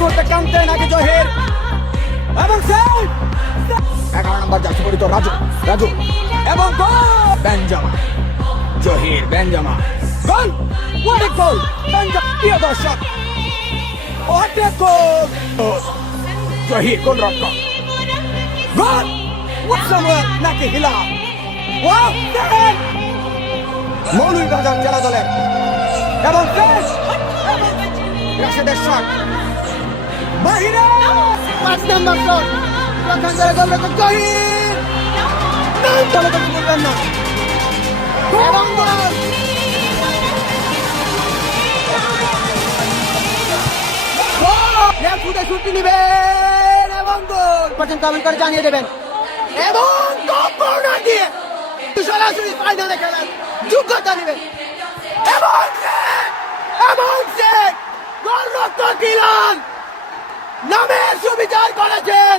মুহূর্তে কানতে নাকি জহির এবং 11 নম্বর জার্সি পরিত রাজু রাজু এবং বেঞ্জামা জহির বেঞ্জামা গোল what a goal বেঞ্জামা প্রিয় দর্শক what a goal জহির গোল রক্ষক গোল সামুয়েল নাকি হিলাল ওয়াও মৌলভীবাজার জেলা দলের এবং রাশেদের শট বাহিরে 5 নম্বর শট লক্ষণদের গোল রক্ষক জহির নাম চলে তো বলবেন না এবং গোল লেফট ফুটে শুটটি নেবেন এবং গোল পর্যন্ত কমেন্ট করে জানিয়ে দেবেন এবং কর্নার দিয়ে সরাসরি ফাইনালে খেলার যোগ্যতা নেবেন এবং গোল রক্ষক ইলান নামের সুবিচার করেছেন